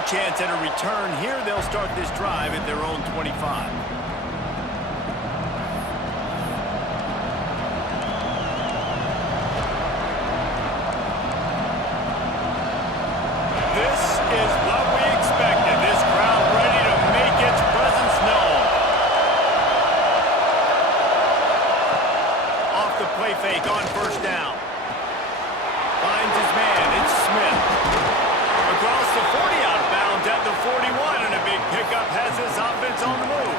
No chance at a return here. They'll start this drive at their own 25. This is what we expected. This crowd ready to make its presence known. Off the play fake on first down. Finds his man. It's Smith. Across the 40 out of bounds at the 41, and a big pickup has his offense on the move.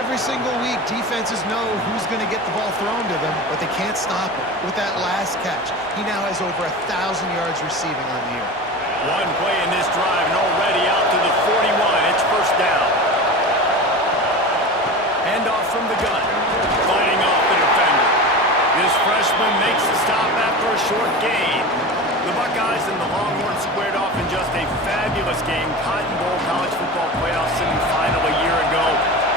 Every single week, defenses know who's going to get the ball thrown to them, but they can't stop him. With that last catch, he now has over 1,000 yards receiving on the year. One play in this drive, and already out to the 41. It's first down. Handoff from the gun. Fighting off the defender. This freshman makes the stop after a short gain. The Buckeyes and the Longhorns squared off in just a fabulous game. Cotton Bowl College Football Playoff semifinal a year ago.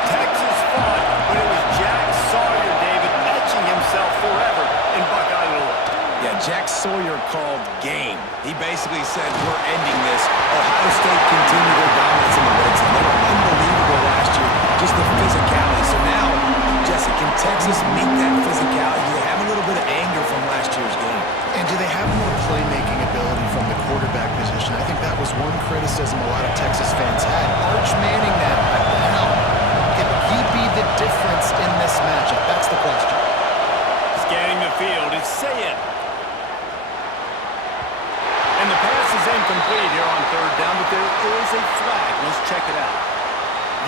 Texas fought, but it was Jack Sawyer, David, etching himself forever in Buckeye lore. Yeah, Jack Sawyer called game. He basically said, we're ending this. Ohio State continued their dominance in the red zone. They were unbelievable last year, just the physicality. So now, Jesse, can Texas meet that physicality? Do they have a little bit of anger from last year's game? And do they have more playmaking ability from the quarterback position? I think that was one criticism a lot of Texas fans had. Arch Manning now at the helm. Can he be the difference in this matchup? That's the question. Scanning the field, it's Sayed. And the pass is incomplete here on third down, but there is a flag. Let's check it out.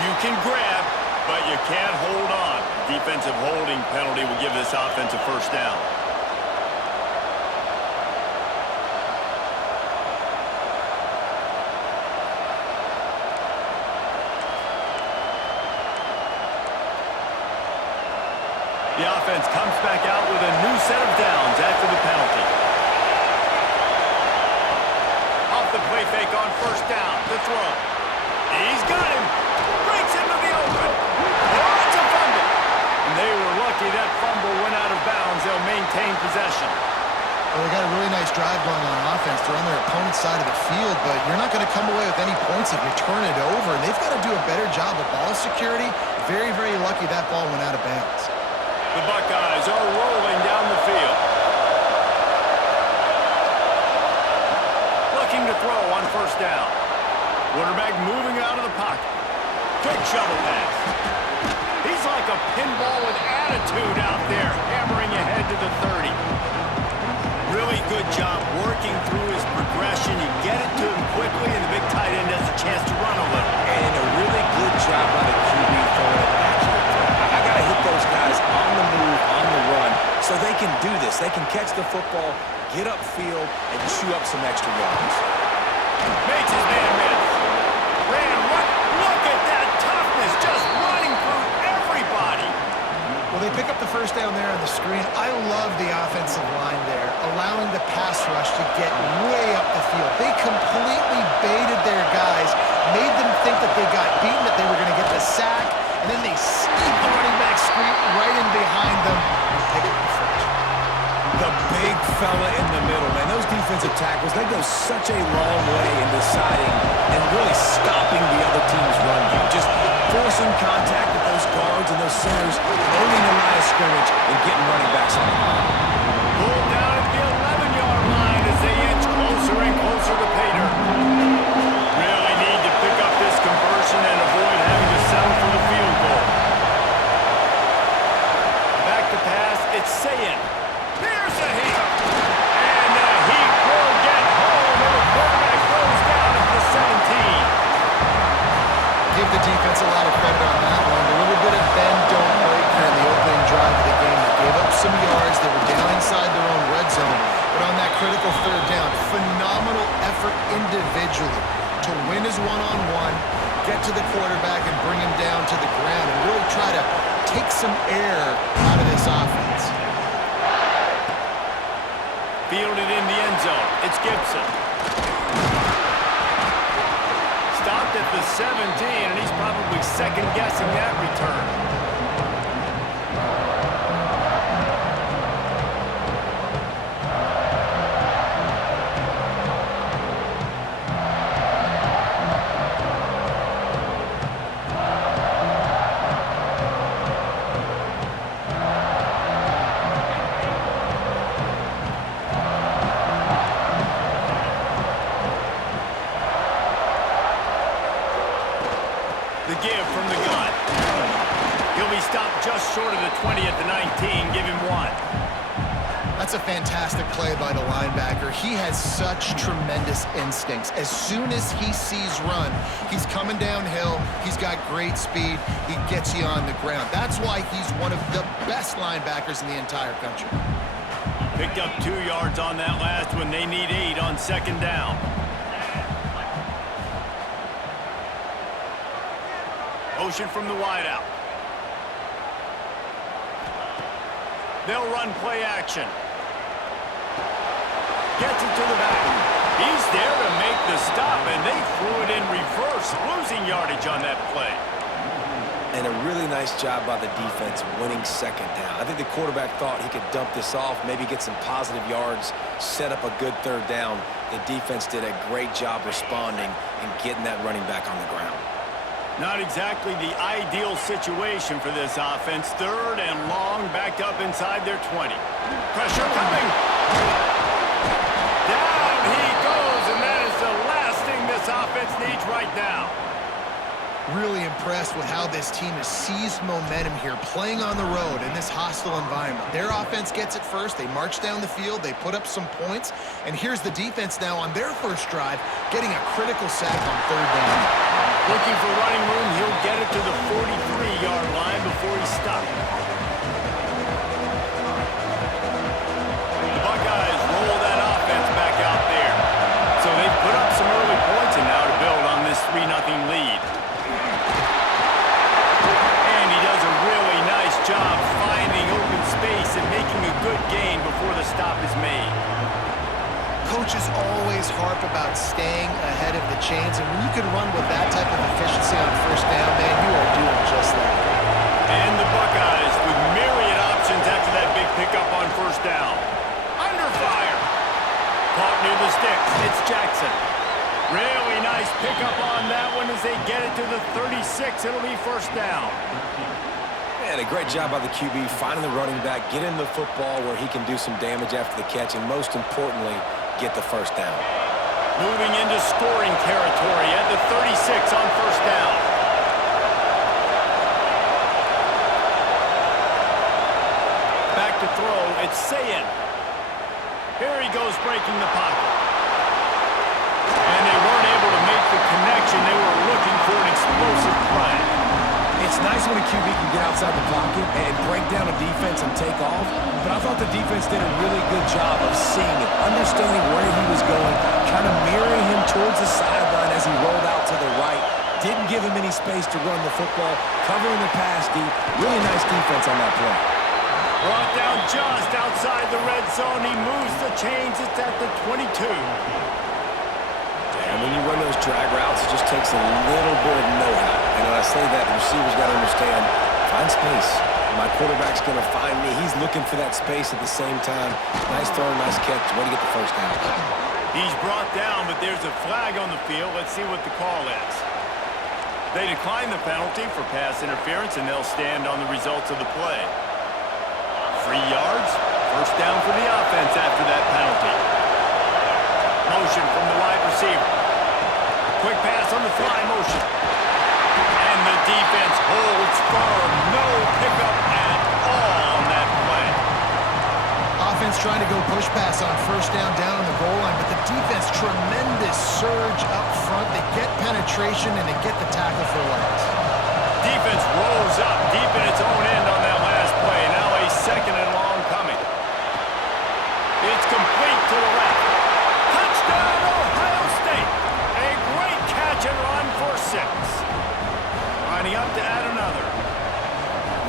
You can grab, but you can't hold on. Defensive holding penalty will give this offense a first down. The offense comes back out with a new set of downs after the penalty. Off the play fake on first down. The throw. He's got him. Breaks into the open. Oh, it's a fumble. And they were lucky that fumble went out of bounds. They'll maintain possession. Well, they got a really nice drive going on offense. They're on their opponent's side of the field, but you're not going to come away with any points if you turn it over. And they've got to do a better job of ball security. Very, very lucky that ball went out of bounds. The Buckeyes are rolling down the field. Looking to throw on first down. Quarterback moving out of the pocket. Quick shovel pass. He's like a pinball with attitude out there, hammering ahead to the 30. Really good job working through his progression. You get it to him quickly, and the big tight end has a chance to run a little. And a really good job by the QB throwing it accurate. I got to hit those guys on the move, on the run, so they can do this. They can catch the football, get upfield, and chew up some extra yards. Makes his man miss. Ran what? Look at that toughness, just running through everybody. Well, they pick up the first down there on the screen. I love the offensive line there, allowing the pass rush to get way up the field. They completely baited their guys, made them think that they got beaten, that they were going to get the sack, and then they sneak the running back screen right in behind them and pick up the first. The big fella in the middle, man. Those defensive tackles, they go such a long way in deciding and really stopping the other team's run game. Just forcing contact with those guards and those centers, owning the line of scrimmage, and getting running backs on the line. Pulled down at the 11-yard line as they inch closer and closer to pay dirt. Really need to pick up this conversion and avoid having to settle for the field goal. Back to pass, it's Sayed. Here's a heat. And the heat will get home, and the quarterback goes down at the 17. Give the defense a lot of credit on that one. A little bit of bend, don't break here in the opening drive of the game. They gave up some yards. They were down inside their own red zone. But on that critical third down, phenomenal effort individually to win his one-on-one, get to the quarterback and bring him down to the ground and really try to take some air out of this offense. Fielded in the end zone. It's Gibson. Stopped at the 17, and he's probably second-guessing that return. give from the gun. He'll be stopped just short of the 20 at the 19. Give him 1. That's a fantastic play by the linebacker. He has such tremendous instincts. As soon as he sees run, he's coming downhill. He's got great speed. He gets you on the ground. That's why he's one of the best linebackers in the entire country. Picked up 2 yards on that last one. They need 8 on 2nd down. Motion from the wideout. They'll run play action. Gets it to the back. He's there to make the stop, and they threw it in reverse, losing yardage on that play. And a really nice job by the defense winning 2nd down. I think the quarterback thought he could dump this off, maybe get some positive yards, set up a good 3rd down. The defense did a great job responding and getting that running back on the ground. Not exactly the ideal situation for this offense. 3rd and long, backed up inside their 20. Pressure coming. Down he goes, and that is the last thing this offense needs right now. Really impressed with how this team has seized momentum here, playing on the road in this hostile environment. Their offense gets it first. They march down the field. They put up some points. And here's the defense now on their first drive, getting a critical sack on 3rd down. Looking for running room, he'll get it to the 43-yard line before he's stopped. The Buckeyes roll that offense back out there. So they've put up some early points and now to build on this 3-0 lead. And he does a really nice job finding open space and making a good gain before the stop is made. Coaches always harp about staying ahead of the chains, and when you can run with that type of efficiency on 1st down, man, you are doing just that. And the Buckeyes with myriad options after that big pickup on 1st down. Under fire. Caught near the sticks. It's Jackson. Really nice pickup on that one as they get it to the 36. It'll be 1st down. And a great job by the QB finding the running back, getting the football where he can do some damage after the catch, and most importantly, get the 1st down. Moving into scoring territory at the 36 on 1st down. Back to throw, it's Sayin. Here he goes breaking the pocket. And they weren't able to make the connection. They were looking for an explosive play. It's nice when a QB can get outside the pocket and break down a defense and take off, but I thought the defense did a really good job of seeing it, understanding where he was going, kind of mirroring him towards the sideline as he rolled out to the right. Didn't give him any space to run the football, covering the pass deep. Really nice defense on that play. Brought down just outside the red zone. He moves the chains. It's at the 22. And when you run those drag routes, it just takes a little bit of know-how. And when I say that, the receiver's got to understand, find space. My quarterback's going to find me. He's looking for that space at the same time. Nice throw, nice catch. Way to get the 1st down. He's brought down, but there's a flag on the field. Let's see what the call is. They decline the penalty for pass interference, and they'll stand on the results of the play. 3 yards, 1st down for the offense after that penalty. Motion from the wide receiver. Quick pass on the fly motion. And the defense holds firm. No pickup at all on that play. Offense trying to go push pass on 1st down on the goal line, but the defense, tremendous surge up front. They get penetration and they get the tackle for loss. Defense rolls up deep in its own end on that last play. Now a 2nd and long coming. It's complete to the left. Touchdown, Ohio State. A great catch and run for 6. Lining up to add another.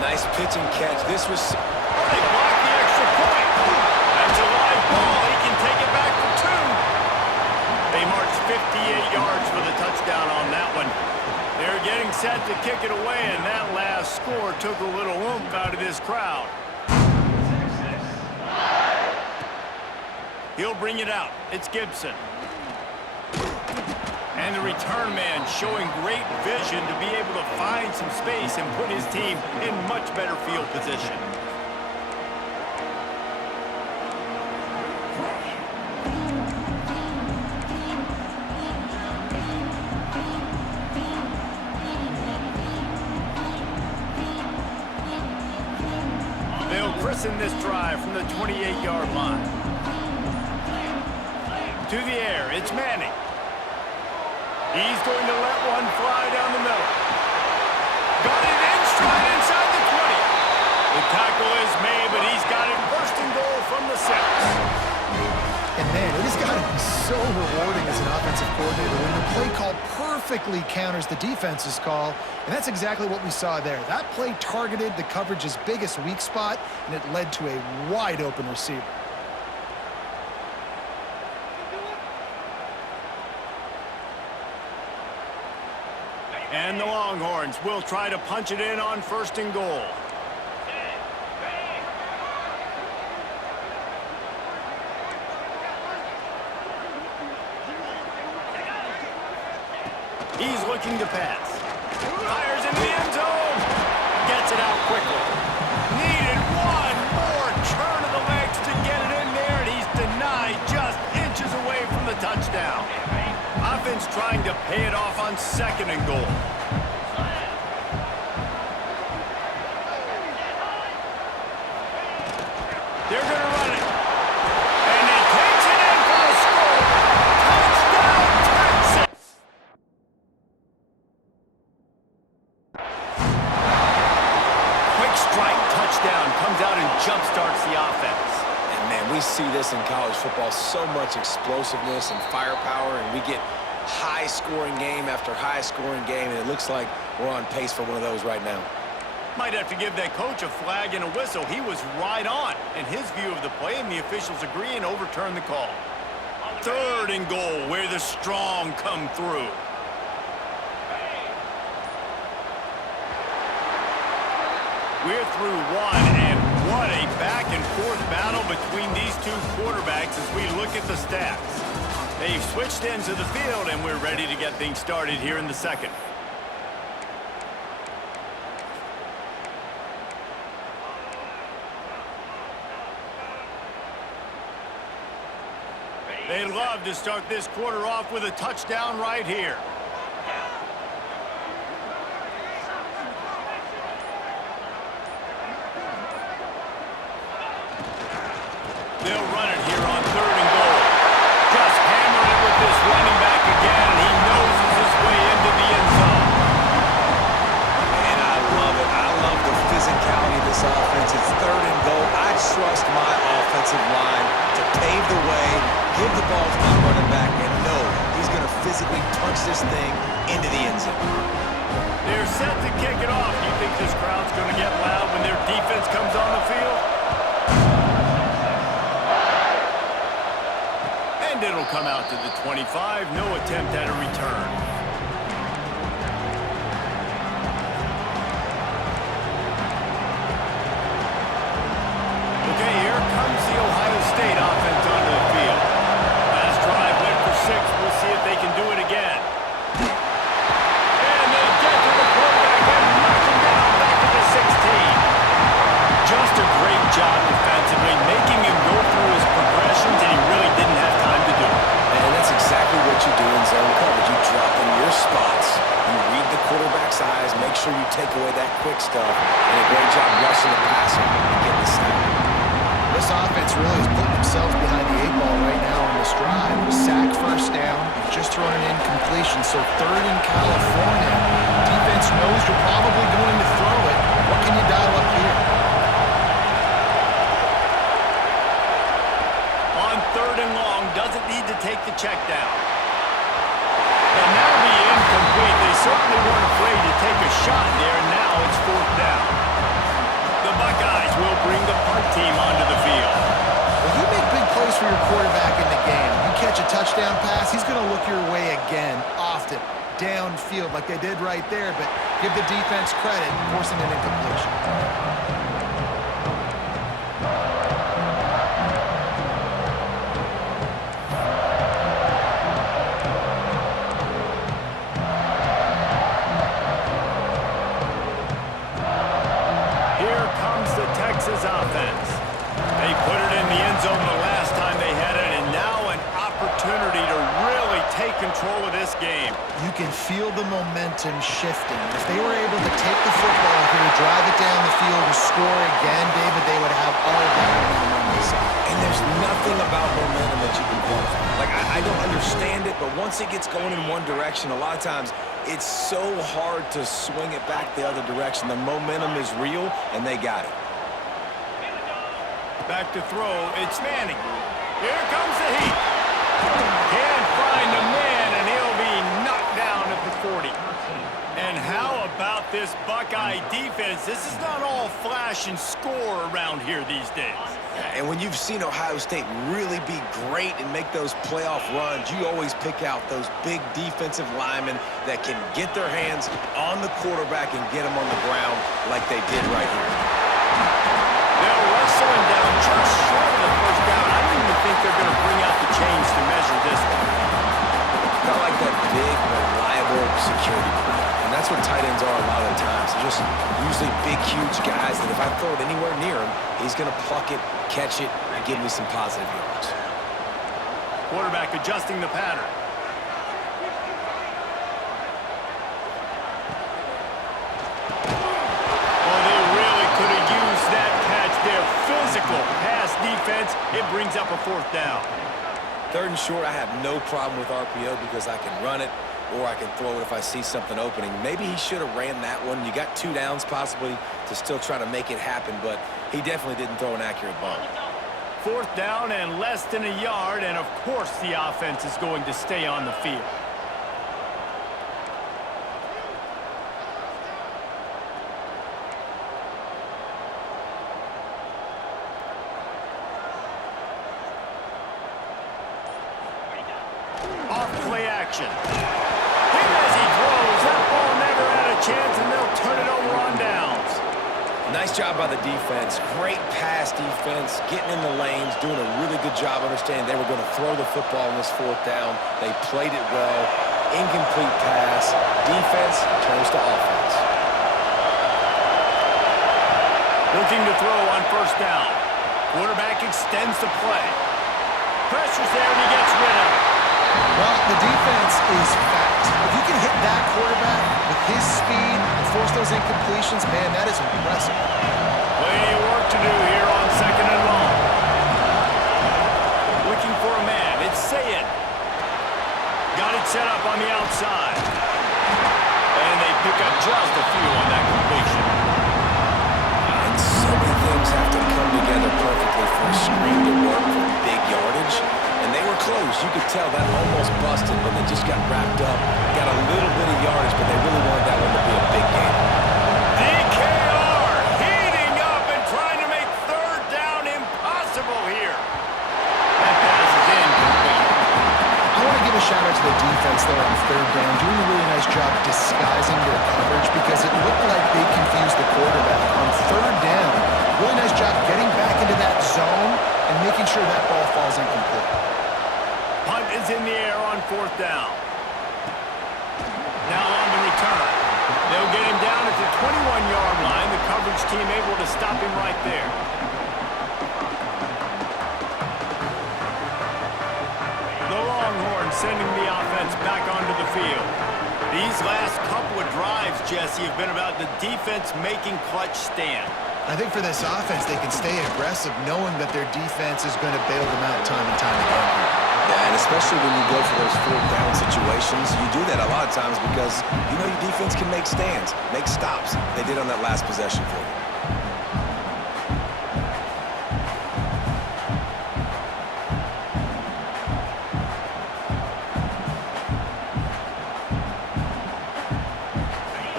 Nice pitch and catch. This was... Oh, they blocked the extra point. That's a live ball. He can take it back for 2. They marched 58 yards for the touchdown on that one. They're getting set to kick it away, and that last score took a little oomph out of this crowd. He'll bring it out. It's Gibson. And the return man showing great vision to be able to find some space and put his team in much better field position. success in this drive from the 28-yard line. To the air, it's Manning. He's going to let one fly down the middle. Got it in stride inside the 20. The tackle is made, but he's got it first and goal from the 6. And man, it has got to be so rewarding as an offensive coordinator when the play call perfectly counters the defense's call, and that's exactly what we saw there. That play targeted the coverage's biggest weak spot, and it led to a wide-open receiver. And the Longhorns will try to punch it in on first and goal. He's looking to pass. Fires into the end zone. Gets it out quickly. Needed one more turn of the legs to get it in there, and he's denied just inches away from the touchdown. Offense trying to pay it off on second and goal. They're going to run it. And he takes it in for a score. Touchdown, Texas! Quick strike touchdown comes out and jumpstarts the offense. And man, we see this in college football, so much explosiveness and firepower, and we get high-scoring game after high-scoring game, and it looks like we're on pace for one of those right now. Might have to give that coach a flag and a whistle. He was right on in his view of the play, and the officials agree and overturn the call. Third and goal, where the strong come through. We're through one, and what a back-and-forth battle between these two quarterbacks as we look at the stats. They've switched ends of the field, and we're ready to get things started here in the second. They'd love to start this quarter off with a touchdown right here. They'll run it here on third and goal. Just hammering it with this running back again. He noses his way into the end zone. And I love it. I love the physicality of this offense. It's third and goal. I trust my offensive line to pave the way, give the ball to my running back, and know he's going to physically punch this thing into the end zone. They're set to kick it off. Do you think this crowd's going to get loud when their defense comes on the field? And it'll come out to the 25. No attempt at a return. Okay, here comes the Ohio State offense onto the field. Last drive went for 6. We'll see if they can do it again. And they get to the quarterback and knock him down back to the 16. Just a great job defensively, making him go through his progressions, and he really didn't have time to do it. And that's exactly what you do in zone coverage. You drop in your spots, you read the quarterback's eyes, make sure you take away that quick stuff, and a great job rushing the passer and getting the sack. This offense really is putting themselves behind the 8 ball right now on this drive. Sack first down, you've just thrown an incompletion, so third in California. Defense knows you're probably going to throw it. What can you dial up here? On third and long, doesn't need to take the check down. And that'll be incomplete. They certainly weren't afraid to take a shot there, and now it's fourth down. The Buckeyes will bring the punt team onto the field. Well, you make big plays for your quarterback in the game. You catch a touchdown pass, he's going to look your way again, often, downfield like they did right there, but give the defense credit, forcing an incompletion. Texas offense. They put it in the end zone the last time they had it, and now an opportunity to really take control of this game. You can feel the momentum shifting. If they were able to take the football here, drive it down the field, and score again, David, they would have all of that momentum on their side. And there's nothing about momentum that you can quantify. Like, I don't understand it, but once it gets going in one direction, a lot of times it's so hard to swing it back the other direction. The momentum is real, and they got it. Back to throw, it's Manning. Here comes the heat. Can't find a man, and he'll be knocked down at the 40. And how about this Buckeye defense? This is not all flash and score around here these days. And when you've seen Ohio State really be great and make those playoff runs, you always pick out those big defensive linemen that can get their hands on the quarterback and get him on the ground like they did right here. They're wrestling down just short of the first down. I don't even think they're going to bring out the chains to measure this one. Kind of like that big, reliable security player. And that's what tight ends are a lot of the times. They're just usually big, huge guys that if I throw it anywhere near him, he's going to pluck it, catch it, and give me some positive yards. Quarterback adjusting the pattern. Oh, they really could have used that catch there. Physical pass defense. It brings up a fourth down. Third and short, I have no problem with RPO because I can run it or I can throw it if I see something opening. Maybe he should have ran that one. You got 2 downs possibly to still try to make it happen, but he definitely didn't throw an accurate ball. Fourth down and less than a yard, and of course the offense is going to stay on the field. Off-play action. Here as he throws, that ball never had a chance, and they'll turn it over on downs. Nice job by the defense. Great pass defense, getting in the lanes, doing a really good job understanding they were going to throw the football on this fourth down. They played it well. Incomplete pass. Defense turns to offense. Looking to throw on first down. Quarterback extends the play. Pressure's there, and he gets rid of it. Well, the defense is fact. If you can hit that quarterback with his speed and force those incompletions, man, that is impressive. Plenty of work to do here on second and long. Looking for a man. It's Sayed. Got it set up on the outside. And they pick up just a few on that completion. And so many things have to come together perfectly for a screen to work for big yardage. And they were close. You could tell that almost busted, but they just got wrapped up. Got a little bit of yardage, but they really wanted that one to be a big game. DKR heating up and trying to make third down impossible here. That pass is incomplete. I want to give a shout out to the defense there on third down, doing a really nice job disguising their coverage because it looked like they confused the quarterback. On third down, really nice job getting back into that zone and making sure that ball falls incomplete. Punt is in the air on fourth down. Now on the return. They'll get him down at the 21-yard line. The coverage team able to stop him right there. The Longhorns sending the offense back onto the field. These last couple of drives, Jesse, have been about the defense making clutch stand. I think for this offense, they can stay aggressive knowing that their defense is going to bail them out time and time again. Yeah, and especially when you go for those fourth down situations, you do that a lot of times because you know your defense can make stands, make stops. They did on that last possession for you.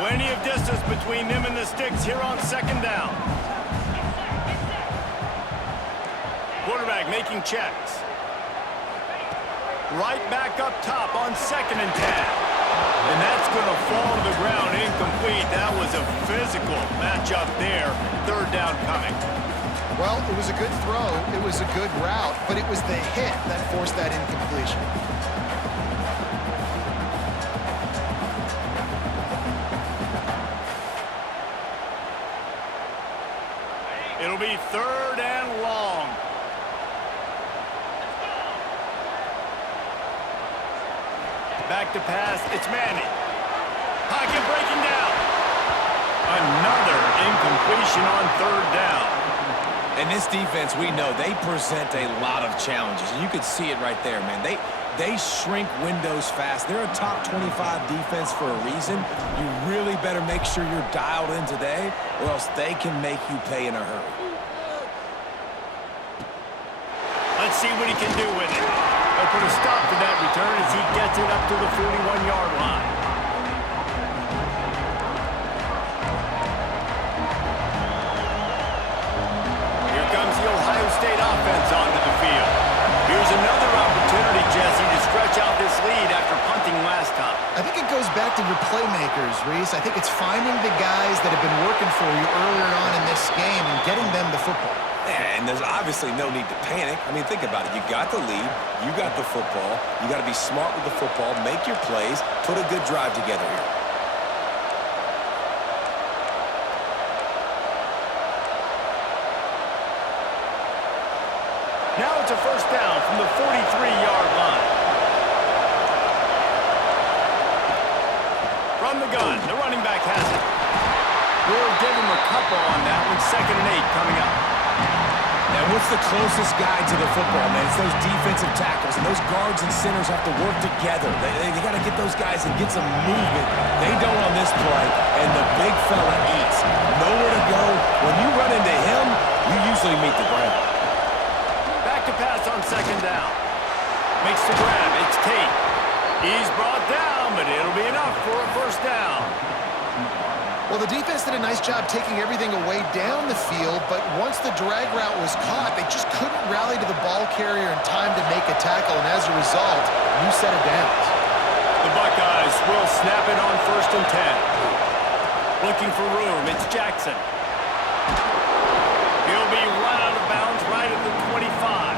Plenty of distance between them and the sticks here on second down. Quarterback making checks. Right back up top on 2nd and 10. And that's going to fall to the ground incomplete. That was a physical matchup there. Third down coming. Well, it was a good throw. It was a good route, but it was the hit that forced that incompletion. It'll be third and long. Back to pass. It's Manning. Pocket breaking down. Another incompletion on third down. And this defense, we know, they present a lot of challenges. And you could see it right there, man. They shrink windows fast. They're a top 25 defense for a reason. You really better make sure you're dialed in today, or else they can make you pay in a hurry. Let's see what he can do with it. They'll put a stop to that return as he gets it up to the 41-yard line. Here comes the Ohio State offense onto the field. Here's another opportunity, Jesse, to stretch out this lead after punting last time. I think it goes back to your playmakers, Reese. I think it's finding the guys that have been working for you earlier on in this game and getting them the football. And there's obviously no need to panic. I mean, think about it. You got the lead. You got the football. You got to be smart with the football. Make your plays. Put a good drive together here. Now it's a first down from the 43-yard line. From the gun, the running back has it. We'll give him a couple on that one. 2nd and 8 coming up. And what's the closest guy to the football, man? It's those defensive tackles, and those guards and centers have to work together. They got to get those guys and get some movement. They don't on this play, and the big fella eats. Nowhere to go. When you run into him, you usually meet the ground. Back to pass on 2nd down. Makes the grab. It's Tate. He's brought down, but it'll be enough for a first down. Well, the defense did a nice job taking everything away down the field, but once the drag route was caught, they just couldn't rally to the ball carrier in time to make a tackle, and as a result, new set of downs. The Buckeyes will snap it on 1st and 10. Looking for room, it's Jackson. He'll be run out of bounds right at the 25.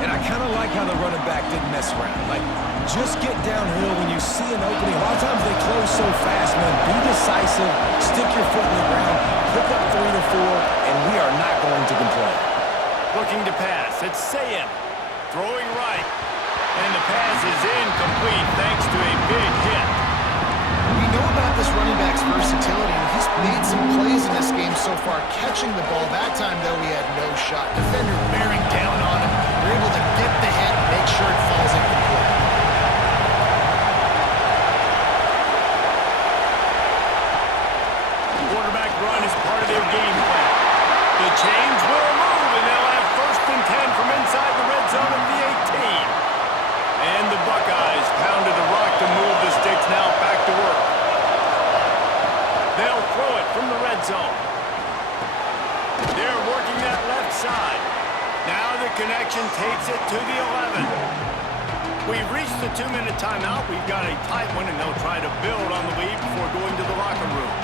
And I kind of like how the running back didn't mess around. Like, just get downhill when you see an opening. A lot of times they close so fast, man. Be decisive, stick your foot in the ground, pick up 3 to 4, and we are not going to complain. Looking to pass, it's Sayem. Throwing right. And the pass is incomplete thanks to a big hit. We know about this running back's versatility, and he's made some plays in this game so far, catching the ball. That time, though, he had no shot. Defender bearing down on him. They're able to get the hit and make sure it falls incomplete. The quarterback run is part of their game plan. The chains will move, and they'll have 1st and 10 from inside the red zone of the 18. And the Buckeyes pounded the rock to move the sticks now back to work. They'll throw it from the red zone. They're working that left side. Now the connection takes it to the 11. We've reached the 2-minute timeout. We've got a tight one, and they'll try to build on the lead before going to the locker room.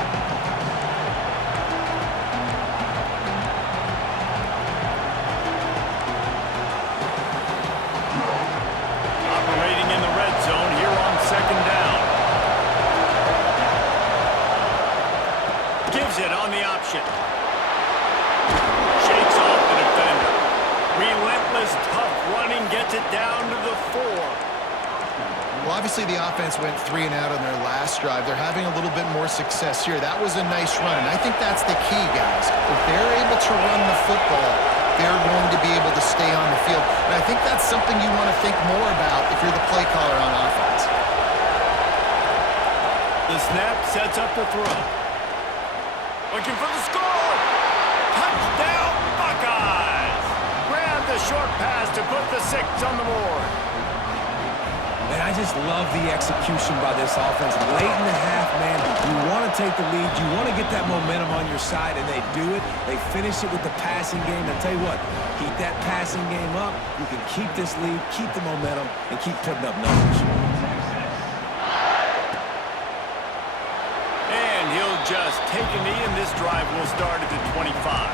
Operating in the red zone here on 2nd down. Gives it on the option. Shakes off the defender. Relentless, tough running gets it down to the 4. Well, obviously the offense went 3 and out on their last drive. They're having a little bit more success here. That was a nice run, and I think that's the key, guys. If they're able to run the football, they're going to be able to stay on the field. And I think that's something you want to think more about if you're the play caller on offense. The snap sets up the throw. Looking for the score! Touchdown, Buckeyes! Grab the short pass to put the 6 on the board. And I just love the execution by this offense. Late in the half, man, you want to take the lead. You want to get that momentum on your side, and they do it. They finish it with the passing game. And I'll tell you what, keep that passing game up. You can keep this lead, keep the momentum, and keep putting up numbers. And he'll just take a knee, and this drive will start at the 25.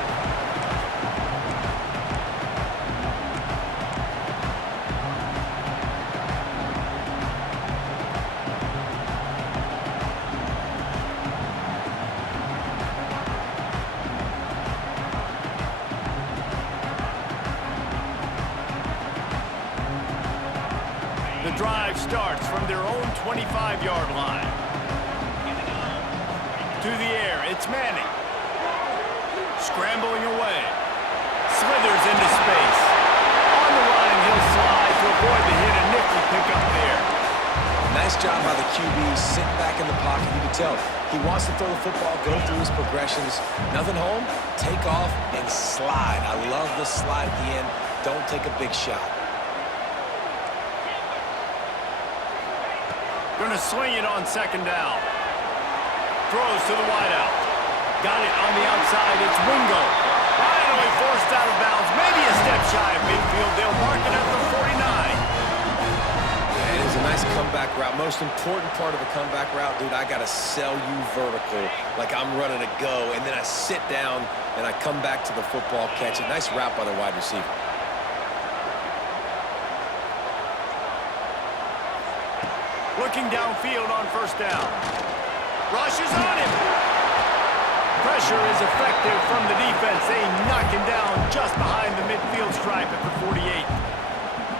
drive starts from their own 25-yard line. To the air, it's Manning. Scrambling away. Slithers into space. On the line, he'll slide to avoid the hit. A nifty pickup there. Nice job by the QB, sitting back in the pocket. You can tell he wants to throw the football, go through his progressions. Nothing home, take off, and slide. I love the slide at the end. Don't take a big shot. Going to swing it on second down. Throws to the wideout. Got it on the outside. It's Wingo. Finally forced out of bounds. Maybe a step shy of midfield. They'll mark it at the 49. It is a nice comeback route. Most important part of a comeback route, dude, I got to sell you vertical like I'm running a go, and then I sit down and I come back to the football, catch it. Nice route by the wide receiver. Looking downfield on first down. Rushes on him. Pressure is effective from the defense. They knock him down just behind the midfield stripe at the 48.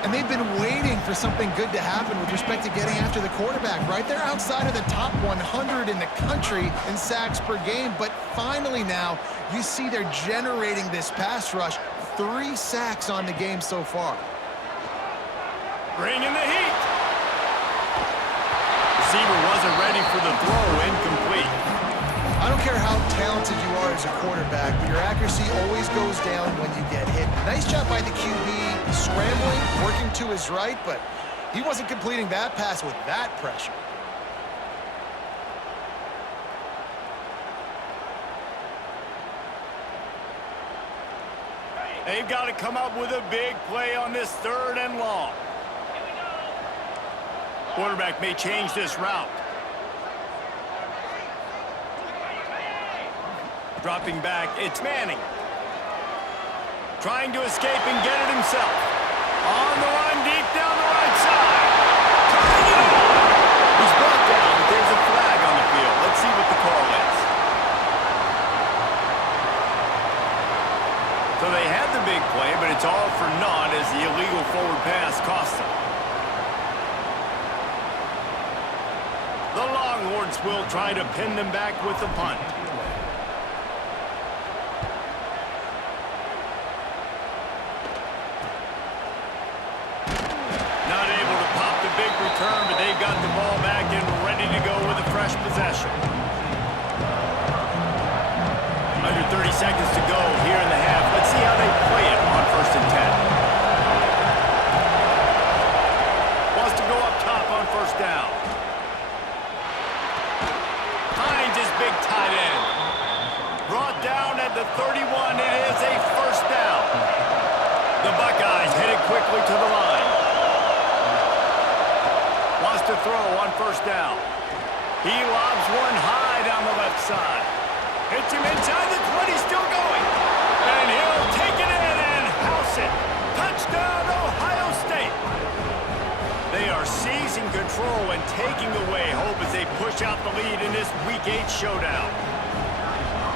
And they've been waiting for something good to happen with respect to getting after the quarterback, right? They're outside of the top 100 in the country in sacks per game, but finally now you see they're generating this pass rush. 3 sacks on the game so far. Bringing the heat. Receiver wasn't ready for the throw, incomplete. I don't care how talented you are as a quarterback, but your accuracy always goes down when you get hit. Nice job by the QB, scrambling, working to his right, but he wasn't completing that pass with that pressure. They've got to come up with a big play on this 3rd and long. Quarterback may change this route. Dropping back, it's Manning. Trying to escape and get it himself. On the run, deep down the right side. Turning it on. He's brought down, but there's a flag on the field. Let's see what the call is. So they had the big play, but it's all for naught as the illegal forward pass cost them. The Longhorns will try to pin them back with the punt. Not able to pop the big return, but they've got the ball back and ready to go with a fresh possession. Under 30 seconds to go here in the half. Let's see how they play it on 1st and 10. Wants to go up top on 1st down. Finds his big tight end. Brought down at the 31. It is a 1st down. The Buckeyes headed quickly to the line. Wants to throw on 1st down. He lobs one high down the left side. Hits him inside the 20, still going. And he'll take it in and house it. Touchdown, Ohio State. They are seizing control and taking away hope as they push out the lead in this Week 8 showdown.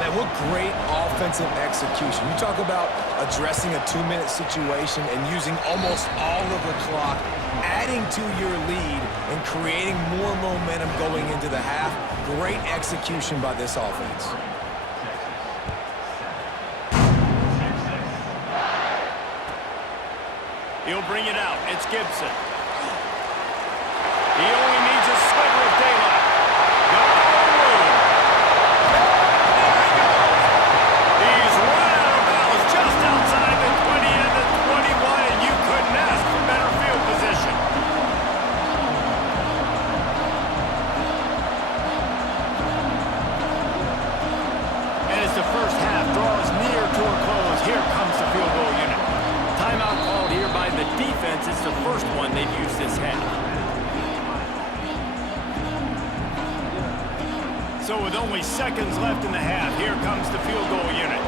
Man, what great offensive execution. You talk about addressing a 2-minute situation and using almost all of the clock, adding to your lead and creating more momentum going into the half. Great execution by this offense. He'll bring it out. It's Gibson. He only needs a sliver of daylight. Got a little room. There he goes. He's run out of bounds just outside the 20 and the 21, and you couldn't ask for better field position. And as the first half draws near to a close, here comes the field goal unit. Timeout called here by the defense. It's the first one they've used this half. So with only seconds left in the half, here comes the field goal unit.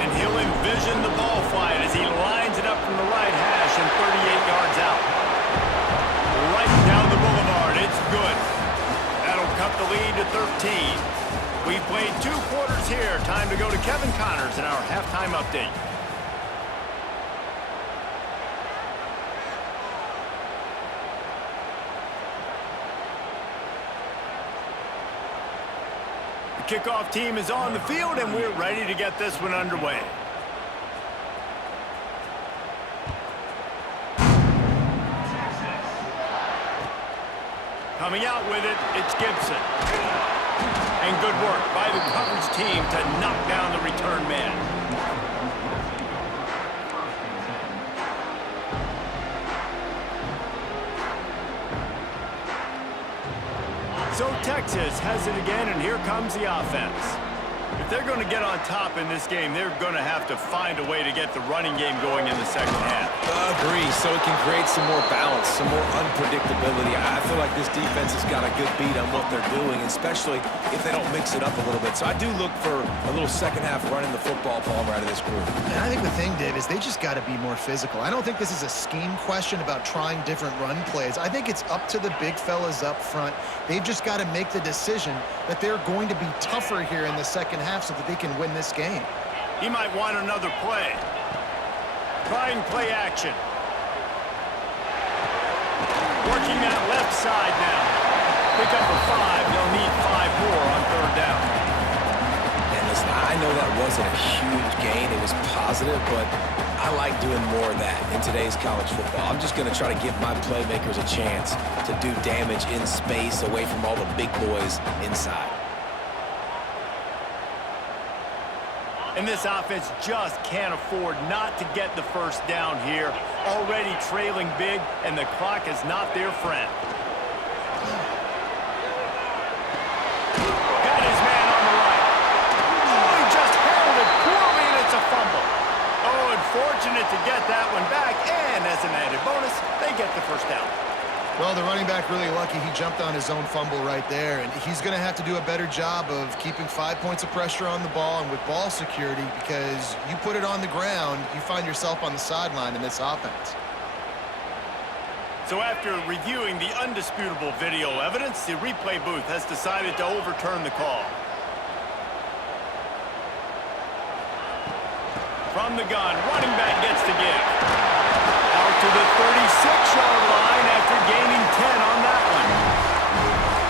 And he'll envision the ball flight as he lines it up from the right hash and 38 yards out. Right down the boulevard. It's good. That'll cut the lead to 13. We've played 2 quarters here. Time to go to Kevin Connors in our halftime update. The kickoff team is on the field, and we're ready to get this one underway. Coming out with it, it's Gibson. And good work by the coverage team to knock down the return man. So Texas has it again, and here comes the offense. If they're going to get on top in this game, they're going to have to find a way to get the running game going in the second half. Agree, so it can create some more balance, some more unpredictability. I feel like this defense has got a good beat on what they're doing, especially if they don't mix it up a little bit. So I do look for a little second half running the football, Palmer, out of this group. And I think the thing, Dave, is they just got to be more physical. I don't think this is a scheme question about trying different run plays. I think it's up to the big fellas up front. They've just got to make the decision that they're going to be tougher here in the second half so that they can win this game. He might want another play. Trying play action. Working that left side now. Pick up a 5. They'll need 5 more on third down. And listen, I know that wasn't a huge gain. It was positive, but I like doing more of that in today's college football. I'm just going to try to give my playmakers a chance to do damage in space away from all the big boys inside. And this offense just can't afford not to get the first down here. Already trailing big, and the clock is not their friend. Got his man on the right. Oh, he just handled it poorly, and it's a fumble. Oh, unfortunate to get that one back, and as an added bonus, they get the first down. Well, the running back really lucky. He jumped on his own fumble right there, and he's going to have to do a better job of keeping 5 points of pressure on the ball and with ball security, because you put it on the ground, you find yourself on the sideline in this offense. So after reviewing the undisputable video evidence, the replay booth has decided to overturn the call. From the gun, running back gets to give. Out to the 36-yard line after gaining 10 on that one.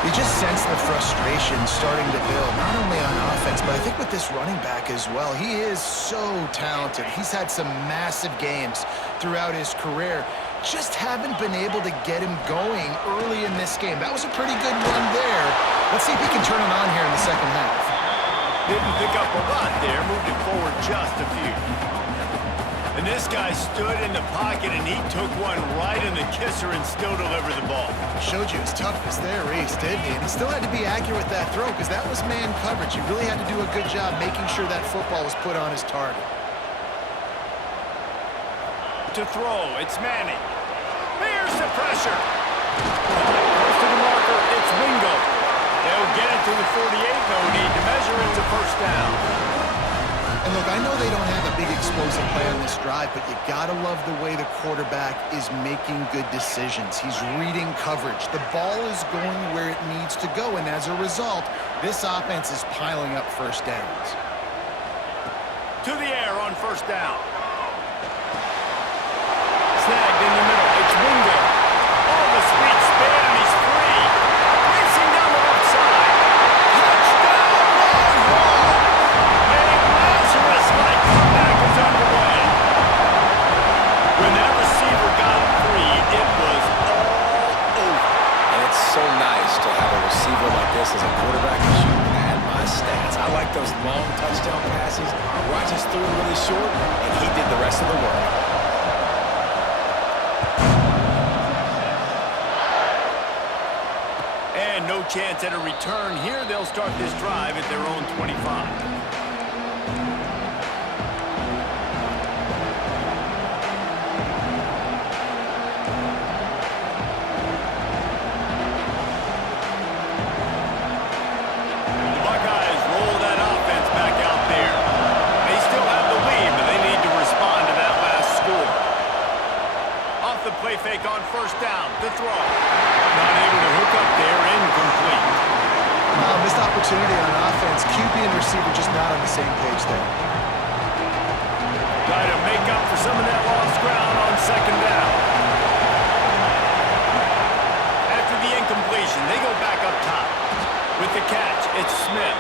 You just sense the frustration starting to build, not only on offense, but I think with this running back as well. He is so talented. He's had some massive games throughout his career. Just haven't been able to get him going early in this game. That was a pretty good run there. Let's see if he can turn it on here in the second half. Didn't pick up a lot there, moved it forward just a few. And this guy stood in the pocket, and he took one right in the kisser and still delivered the ball. Showed you his toughness there, Reese, didn't he? And he still had to be accurate with that throw, because that was man coverage. He really had to do a good job making sure that football was put on his target. To throw, it's Manning. Here's the pressure. Close to the marker, it's Wingo. They'll get it to the 48, no need to measure it to first down. And look, I know they don't have a big explosive play on this drive, but you gotta love the way the quarterback is making good decisions. He's reading coverage. The ball is going where it needs to go, and as a result, this offense is piling up first downs. To the air on first down. Snagged in the middle. It's Wingo. Oh, the sweet spin, and he's free. Racing down the left side. Touchdown, Longhorns! A Lazarus-like comeback is underway. When that receiver got free, it was all over. And it's so nice to have a receiver like this as a quarterback, because you pad my stats. I like those long touchdown passes where I just threw it really short, and he did the rest of the work. And no chance at a return here. They'll start this drive at their own 25. Fake on first down, the throw. Not able to hook up there, incomplete. Missed opportunity on offense. QB and receiver just not on the same page there. Try to make up for some of that lost ground on second down. After the incompletion, they go back up top. With the catch, it's Smith.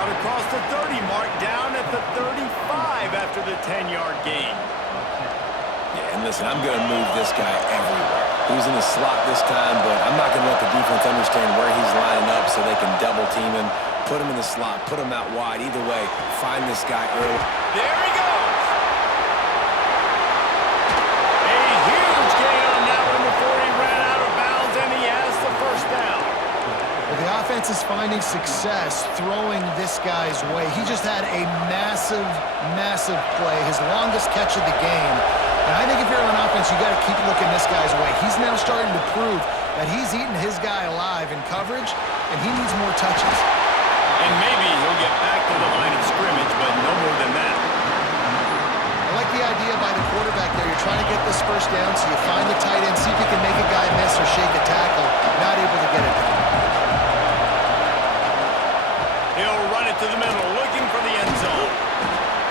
Out across the 30 mark, down at the 35 after the 10-yard gain. Yeah, and listen, I'm going to move this guy everywhere. He's in the slot this time, but I'm not going to let the defense understand where he's lining up so they can double team him, put him in the slot, put him out wide. Either way, find this guy early. There he goes! A huge gain on that one before he ran out of bounds, and he has the first down. Well, the offense is finding success throwing this guy's way. He just had a massive, massive play, his longest catch of the game. And I think if you're on offense, you got to keep looking this guy's way. He's now starting to prove that he's eating his guy alive in coverage, and he needs more touches. And maybe he'll get back to the line of scrimmage, but no more than that. I like the idea by the quarterback there. You're trying to get this first down, so you find the tight end, see if you can make a guy miss or shake a tackle. Not able to get it done. He'll run it to the middle, looking for the end zone.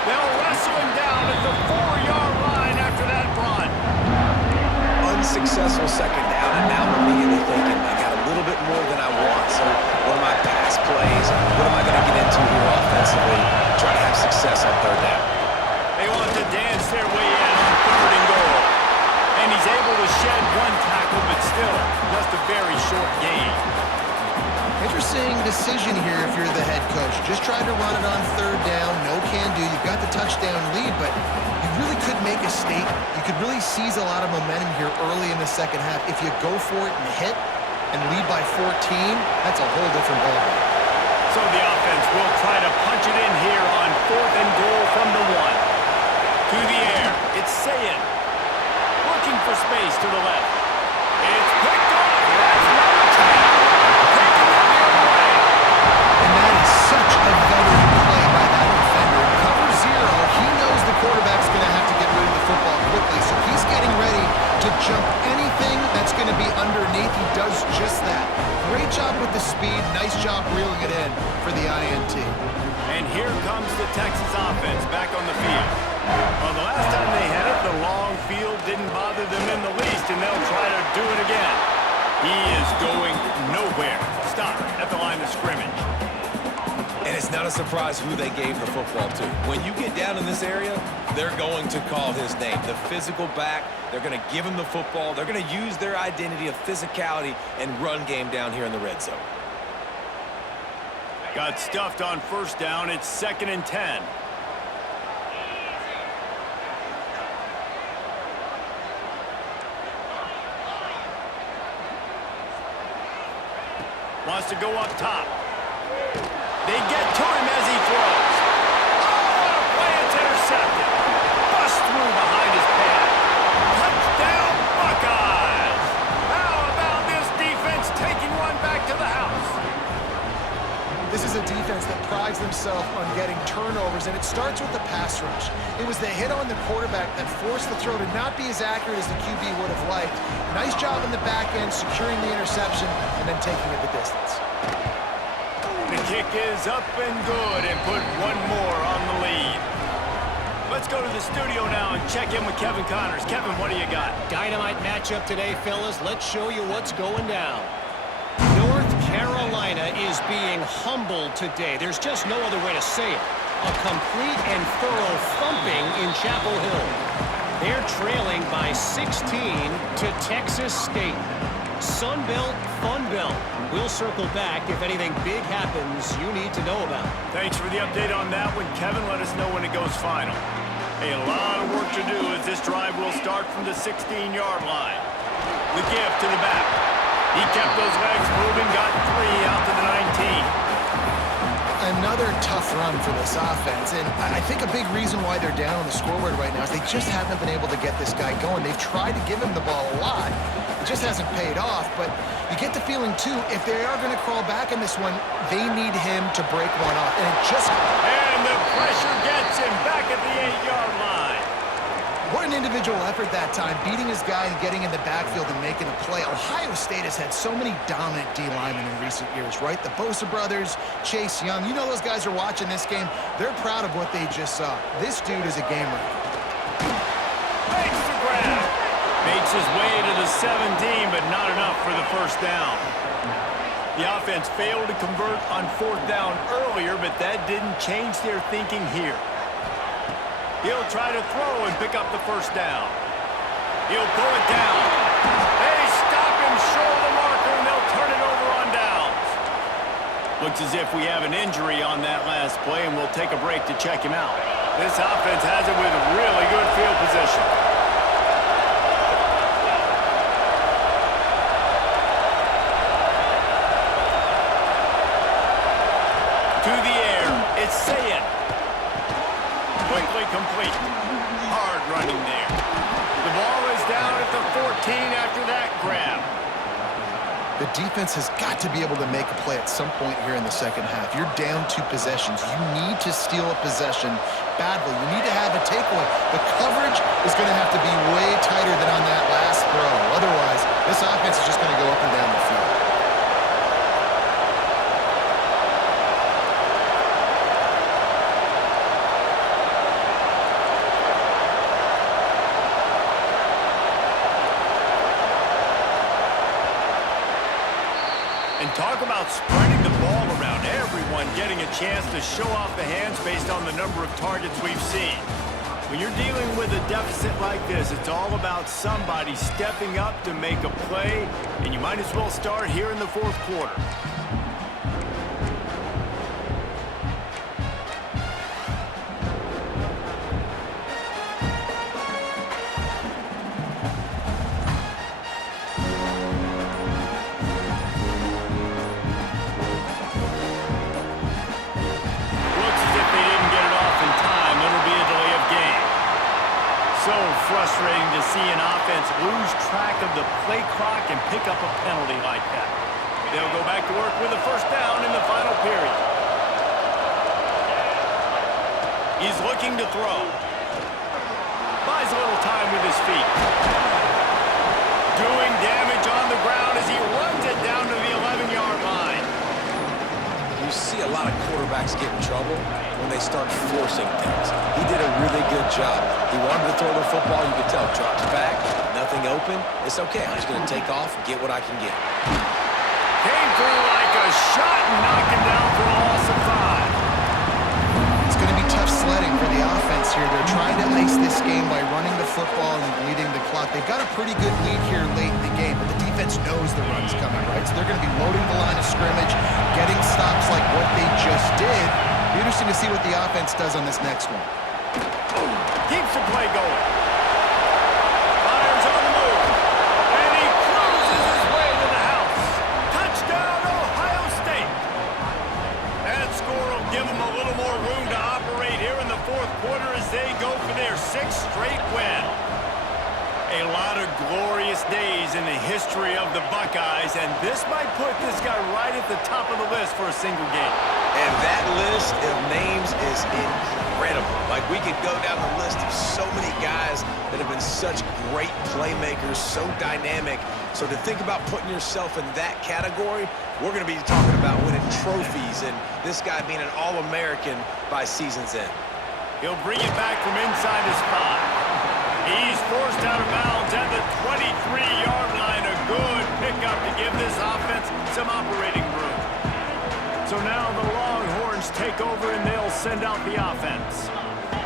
They'll wrestle him down at the 4-yard line after that run. Unsuccessful second down, and now I'm immediately thinking, I got a little bit more than I want, so what are my pass plays? What am I going to get into here offensively? Try to have success on third down. They want to dance their way in on 3rd and goal. And he's able to shed one tackle, but still, just a very short gain. Interesting decision here if you're the head coach. Just try to run it on 3rd down. No can do. You've got the touchdown lead, but you really could make a statement. You could really seize a lot of momentum here early in the second half. If you go for it and hit and lead by 14, that's a whole different ballgame. So the offense will try to punch it in here on 4th and goal from the 1. To the air, it's Sayin. Looking for space to the left. It's picked off. That's number 10. Taking it the other way. And that is such a veteran play by that defender. Cover 0, he knows the quarterback's going to have to get rid of the football quickly, so he's getting ready to jump anything that's going to be underneath. He does just that. Great job with the speed. Nice job reeling it in for the INT. And here comes the Texas offense back on the field. Well, the last time they had it, the long field didn't bother them in the least, and they'll try to do it again. He is going nowhere. Stop at the line of scrimmage. And it's not a surprise who they gave the football to. When you get down in this area, they're going to call his name. The physical back, they're going to give him the football. They're going to use their identity of physicality and run game down here in the red zone. Got stuffed on 1st down. It's 2nd and 10. Wants to go up top. They get to him as he throws. Oh, play, it's intercepted. Bust through behind his pad. Touchdown, Buckeyes. How about this defense taking one back to the house? This is a defense that prides themselves on getting turnovers, and it starts with the pass rush. It was the hit on the quarterback that forced the throw to not be as accurate as the QB would have liked. Nice job in the back end, securing the interception, and then taking it the distance. The kick is up and good, and put one more on the lead. Let's go to the studio now and check in with Kevin Connors. Kevin, what do you got? Dynamite matchup today, fellas. Let's show you what's going down. North Carolina is being humbled today. There's just no other way to say it. A complete and thorough thumping in Chapel Hill. They're trailing by 16 to Texas State. Sun Belt, Fun Belt. We'll circle back if anything big happens you need to know about. Thanks for the update on that one, Kevin. Let us know when it goes final. Hey, a lot of work to do as this drive will start from the 16-yard line. The give to the back. He kept those legs moving, got 3 out to the 19. Another tough run for this offense, and I think a big reason why they're down on the scoreboard right now is they just haven't been able to get this guy going. They've tried to give him the ball a lot. It just hasn't paid off, but you get the feeling, too, if they are going to crawl back in this one, they need him to break one off, and it just... And the pressure gets him back at the 8-yard line. What an individual effort that time, beating his guy and getting in the backfield and making a play. Ohio State has had so many dominant D-linemen in recent years, right? The Bosa brothers, Chase Young. You know those guys are watching this game. They're proud of what they just saw. This dude is a game record. Makes the grab. Makes his way to the 17, but not enough for the first down. The offense failed to convert on 4th down earlier, but that didn't change their thinking here. He'll try to throw and pick up the 1st down. He'll pull it down. They stop him short of the marker, and they'll turn it over on downs. Looks as if we have an injury on that last play, and we'll take a break to check him out. This offense has it with really good field position. To the air, it's Sayin. Quickly complete. Hard running there. The ball is down at the 14 after that grab. The defense has got to be able to make a play at some point here in the second half. You're down 2 possessions. You need to steal a possession badly. You need to have a takeaway. The coverage is going to have to be way tighter than on that last throw. Otherwise, this offense is just going to go up and down the field. And talk about spreading the ball around. Everyone getting a chance to show off the hands based on the number of targets we've seen. When you're dealing with a deficit like this, it's all about somebody stepping up to make a play, and you might as well start here in the 4th quarter. Frustrating to see an offense lose track of the play clock and pick up a penalty like that. They'll go back to work with a 1st down in the final period. He's looking to throw. Buys a little time with his feet. Doing damage on the ground as he runs it down to the 11-yard line. You see a lot of quarterbacks get in trouble when they start forcing things. He did a really good job. He wanted to throw the football. You could tell. Drops back, nothing open. It's okay. I'm just going to take off and get what I can get. Came through like a shot and knocked him down for a loss of 5. It's going to be tough sledding for the offense here. They're trying to ice this game by running the football and leading the clock. They've got a pretty good lead here late in the game, but the defense knows the run's coming, right? So they're going to be loading the line of scrimmage, getting stops like what they just did. Be interesting to see what the offense does on this next one. Keeps the play going. Fires on the move. And he cruises his way to the house. Touchdown, Ohio State. That score will give them a little more room to operate here in the 4th quarter as they go for their 6th straight win. A lot of glorious days in the history of the Buckeyes, and this might put this guy right at the top of the list for a single game. And that list of names is incredible. Like, we could go down the list of so many guys that have been such great playmakers, so dynamic. So to think about putting yourself in that category, we're going to be talking about winning trophies and this guy being an All-American by season's end. He'll bring it back from inside his 5. He's forced out of bounds at the 23-yard line. A good pickup to give this offense some operating room. So now the Longhorns take over and they'll send out the offense.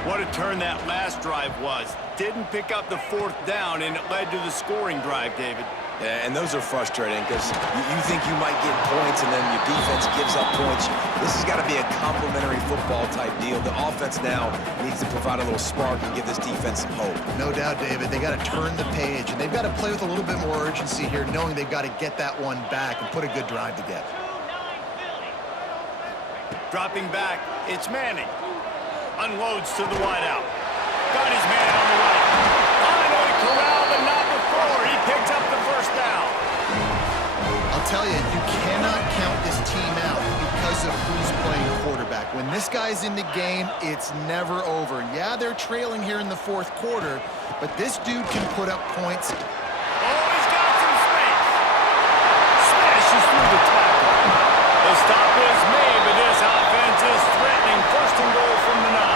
What a turn that last drive was. Didn't pick up the 4th down, and it led to the scoring drive, David. Yeah, and those are frustrating because you think you might get points and then your defense gives up points. This has got to be a complementary football type deal. The offense now needs to provide a little spark and give this defense some hope. No doubt, David. They got to turn the page, and they've got to play with a little bit more urgency here, knowing they've got to get that one back and put a good drive together. Dropping back, it's Manning. Unloads to the wideout. Got his man on the right. Finally corralled, but not before. He picked up the 1st down. I'll tell you, you cannot count this team out because of who's playing quarterback. When this guy's in the game, it's never over. Yeah, they're trailing here in the 4th quarter, but this dude can put up points. Oh, he's got some space. Smashes through the tackle. The stop is made, but this offense is threatening. 1st and goal from the 9.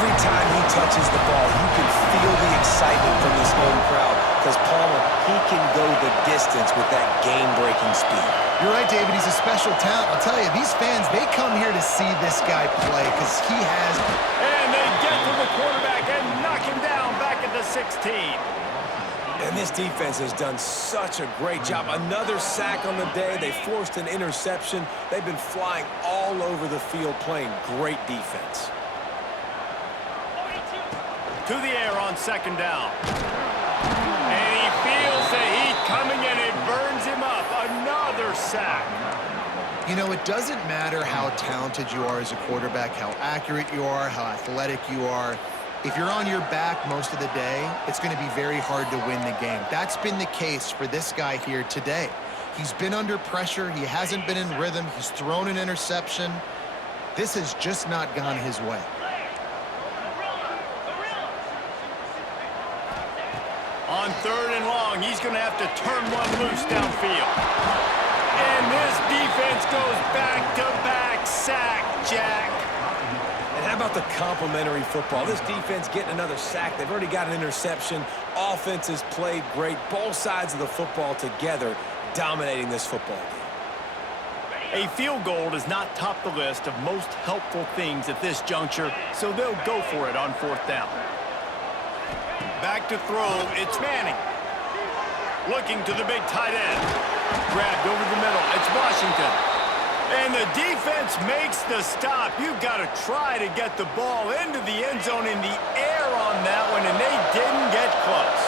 Every time he touches the ball, you can feel the excitement from this home crowd because Palmer, he can go the distance with that game-breaking speed. You're right, David. He's a special talent. I'll tell you, these fans, they come here to see this guy play because he has... And they get to the quarterback and knock him down back at the 16. And this defense has done such a great job. Another sack on the day. They forced an interception. They've been flying all over the field playing great defense. To the air on second down. And he feels the heat coming and it burns him up. Another sack. You know, it doesn't matter how talented you are as a quarterback, how accurate you are, how athletic you are. If you're on your back most of the day, it's going to be very hard to win the game. That's been the case for this guy here today. He's been under pressure. He hasn't been in rhythm. He's thrown an interception. This has just not gone his way. On third and long, he's going to have to turn one loose downfield. And this defense goes back-to-back sack, Jack. And how about the complimentary football? This defense getting another sack. They've already got an interception. Offense has played great. Both sides of the football together dominating this football game. A field goal does not top the list of most helpful things at this juncture, so they'll go for it on fourth down. Back to throw, it's Manning. Looking to the big tight end. Grabbed over the middle, it's Washington. And the defense makes the stop. You've got to try to get the ball into the end zone in the air on that one, and they didn't get close.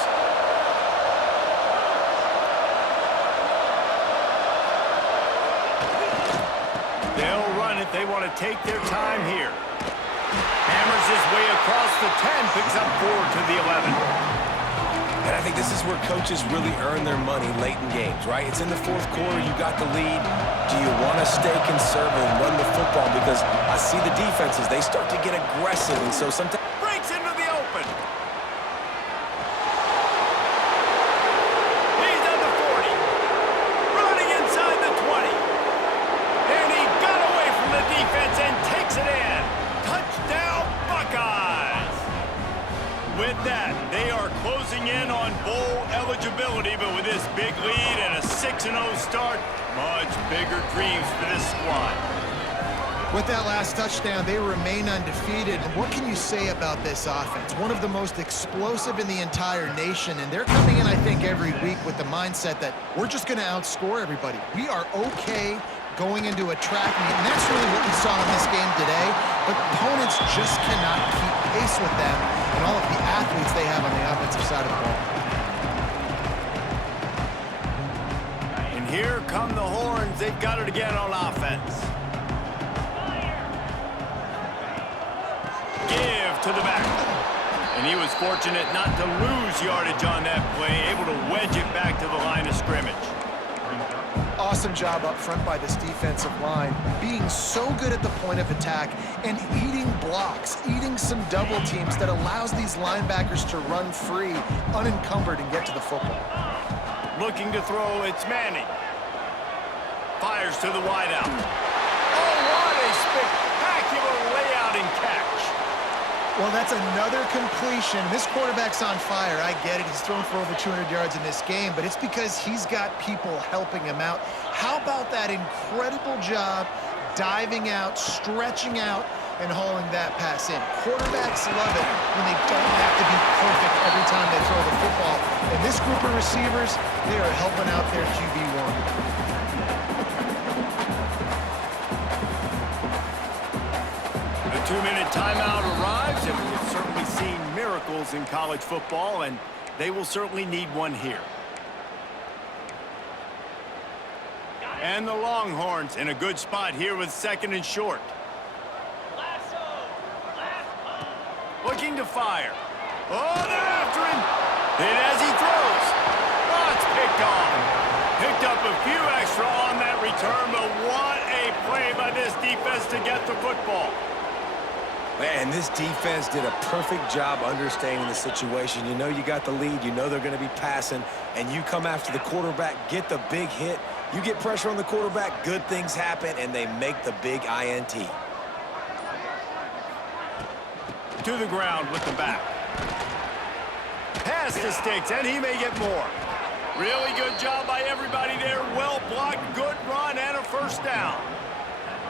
They'll run it. They want to take their time here. Hammers his way across the 10, picks up 4 to the 11. And I think this is where coaches really earn their money late in games, right? It's in the fourth quarter. You got the lead. Do you want to stay conservative and run the football? Because I see the defenses, they start to get aggressive, and so sometimes... Breaks into the open. He's on the 40. Running inside the 20. And he got away from the defense and takes it in. Touchdown, Buckeyes. With that, they are closing in on bowl eligibility, but with this big lead and a 6-0 start, much bigger dreams for this squad. With that last touchdown, they remain undefeated. And what can you say about this offense? One of the most explosive in the entire nation, and they're coming in, I think, every week with the mindset that we're just going to outscore everybody. We are okay going into a track meet, and that's really what we saw in this game today. But opponents just cannot keep pace with them and all of the athletes they have on the offensive side of the ball. And here come the horns. They've got it again on offense. Give to the back. And he was fortunate not to lose yardage on that play, able to wedge it back to the line of scrimmage. Awesome job up front by this defensive line, being so good at the point of attack and eating blocks, eating some double teams that allows these linebackers to run free, unencumbered, and get to the football. Looking to throw, it's Manning. Fires to the wideout. Oh, what a spectacular layout and catch. Well, that's another completion. This quarterback's on fire. I get it. He's thrown for over 200 yards in this game, but it's because he's got people helping him out. How about that incredible job diving out, stretching out, and hauling that pass in? Quarterbacks love it when they don't have to be perfect every time they throw the football. And this group of receivers, they are helping out their QB1. The 2-minute timeout arrives, and we've certainly seen miracles in college football, and they will certainly need one here. And the Longhorns in a good spot here with 2nd and short. Looking to fire. Oh, they're after him. And as he throws, oh, it's picked off. Picked up a few extra on that return, but what a play by this defense to get the football. Man, this defense did a perfect job understanding the situation. You know you got the lead. You know they're going to be passing. And you come after the quarterback, get the big hit. You get pressure on the quarterback, good things happen, and they make the big INT. To the ground with the back. Pass to Sticks, and he may get more. Really good job by everybody there. Well blocked, good run. first down.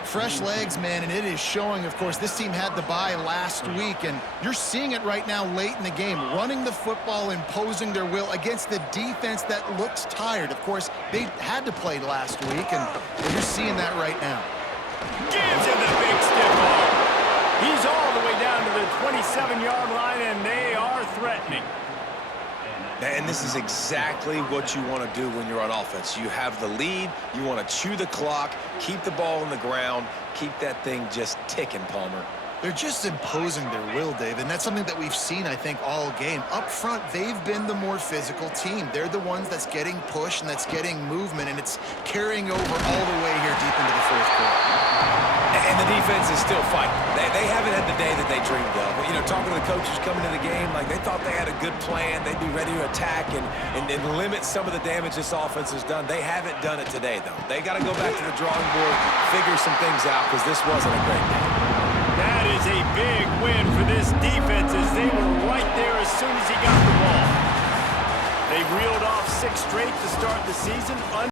Fresh legs, man, and it is showing, of course. This team had the bye last week, and you're seeing it right now late in the game, running the football, imposing their will against the defense that looks tired. Of course, they had to play last week, and you're seeing that right now. Gives him the big stiff arm. He's all the way down to the 27-yard line, and they are threatening. And this is exactly what you want to do when you're on offense. You have the lead, you want to chew the clock, keep the ball on the ground, keep that thing just ticking, Palmer. They're just imposing their will, Dave, and that's something that we've seen, I think, all game. Up front, they've been the more physical team. They're the ones that's getting pushed and that's getting movement, and it's carrying over all the way here deep into the fourth quarter. And the defense is still fighting. They haven't had the day that they dreamed of. You know, talking to the coaches coming into the game, like they thought they had a good plan. They'd be ready to attack and limit some of the damage this offense has done. They haven't done it today, though. They got to go back to the drawing board, figure some things out, because this wasn't a great day. That is a big win for this defense as they were right there as soon as he got the ball. They reeled off 6 straight to start the season.